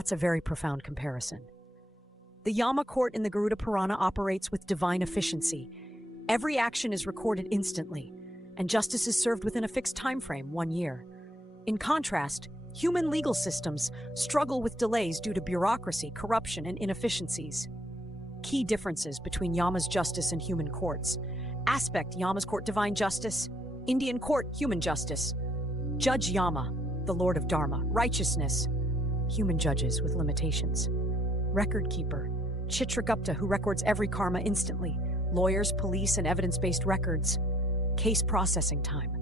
That's a very profound comparison. The Yama court in the Garuda Purana operates with divine efficiency. Every action is recorded instantly, and justice is served within a fixed time frame, 1 year. In contrast, human legal systems struggle with delays due to bureaucracy, corruption, and inefficiencies. Key differences between Yama's justice and human courts. Aspect: Yama's court, divine justice. Indian court, human justice. Judge Yama, the Lord of Dharma. Righteousness: human judges with limitations. Record keeper: Chitragupta, who records every karma instantly. Lawyers, police, and evidence-based records. Case processing time: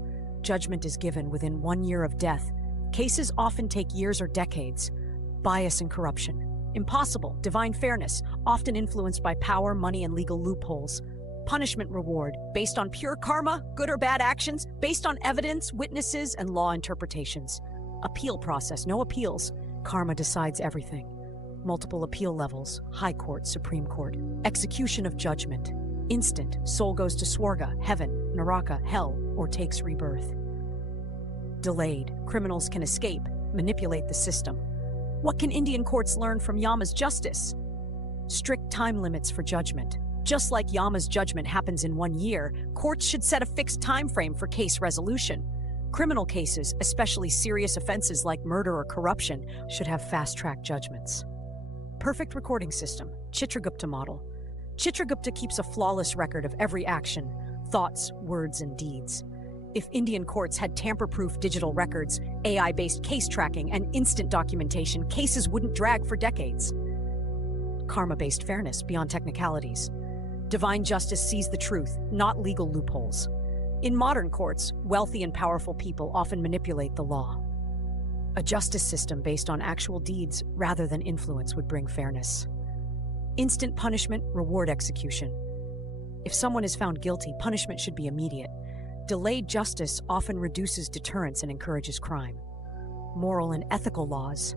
judgment is given within 1 year of death. Cases often take years or decades. Bias and corruption: impossible. Divine fairness, often influenced by power, money, and legal loopholes. Punishment reward: based on pure karma, good or bad actions, based on evidence, witnesses, and law interpretations. Appeal process: no appeals. Karma decides everything. Multiple appeal levels: High Court, Supreme Court. Execution of judgment: instant. Soul goes to Swarga, heaven, Naraka, hell, or takes rebirth. Delayed: criminals can escape, manipulate the system. What can Indian courts learn from Yama's justice? Strict time limits for judgment. Just like Yama's judgment happens in 1 year, courts should set a fixed time frame for case resolution. Criminal cases, especially serious offenses like murder or corruption, should have fast-track judgments. Perfect recording system: Chitragupta model. Chitragupta keeps a flawless record of every action, thoughts, words, and deeds. If Indian courts had tamper-proof digital records, AI-based case tracking, and instant documentation, cases wouldn't drag for decades. Karma-based fairness beyond technicalities. Divine justice sees the truth, not legal loopholes. In modern courts, wealthy and powerful people often manipulate the law. A justice system based on actual deeds rather than influence would bring fairness. Instant punishment, reward execution. If someone is found guilty, punishment should be immediate. Delayed justice often reduces deterrence and encourages crime. Moral and ethical laws.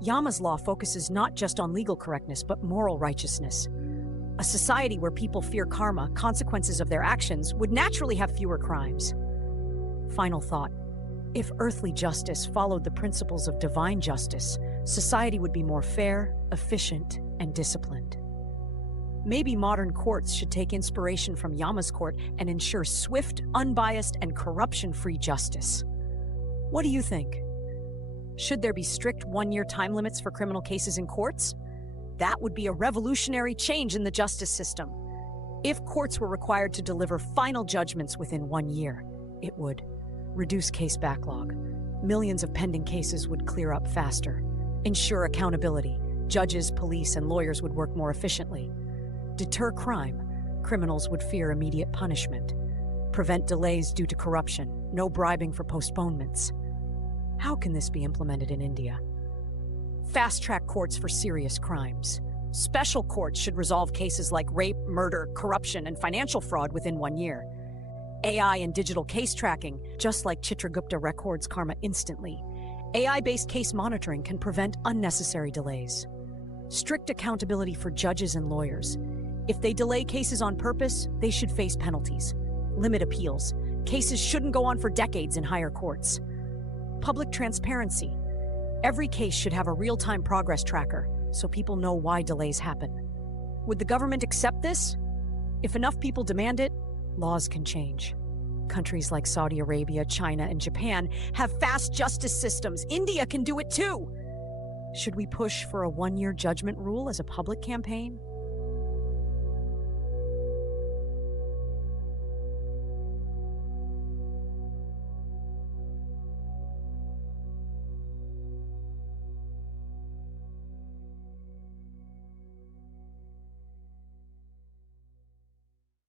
Yama's law focuses not just on legal correctness, but moral righteousness. A society where people fear karma, consequences of their actions, would naturally have fewer crimes. Final thought: if earthly justice followed the principles of divine justice, society would be more fair, efficient, and disciplined. Maybe modern courts should take inspiration from Yama's court and ensure swift, unbiased, and corruption-free justice. What do you think? Should there be strict 1-year time limits for criminal cases in courts? That would be a revolutionary change in the justice system. If courts were required to deliver final judgments within 1 year, it would reduce case backlog. Millions of pending cases would clear up faster. Ensure accountability. Judges, police, and lawyers would work more efficiently. Deter crime. Criminals would fear immediate punishment. Prevent delays due to corruption. No bribing for postponements. How can this be implemented in India? Fast-track courts for serious crimes. Special courts should resolve cases like rape, murder, corruption, and financial fraud within 1 year. AI and digital case tracking, just like Chitragupta records karma instantly. AI-based case monitoring can prevent unnecessary delays. Strict accountability for judges and lawyers. If they delay cases on purpose, they should face penalties. Limit appeals. Cases shouldn't go on for decades in higher courts. Public transparency. Every case should have a real-time progress tracker, so people know why delays happen. Would the government accept this? If enough people demand it, laws can change. Countries like Saudi Arabia, China, and Japan have fast justice systems. India can do it too! Should we push for a 1-year judgment rule as a public campaign?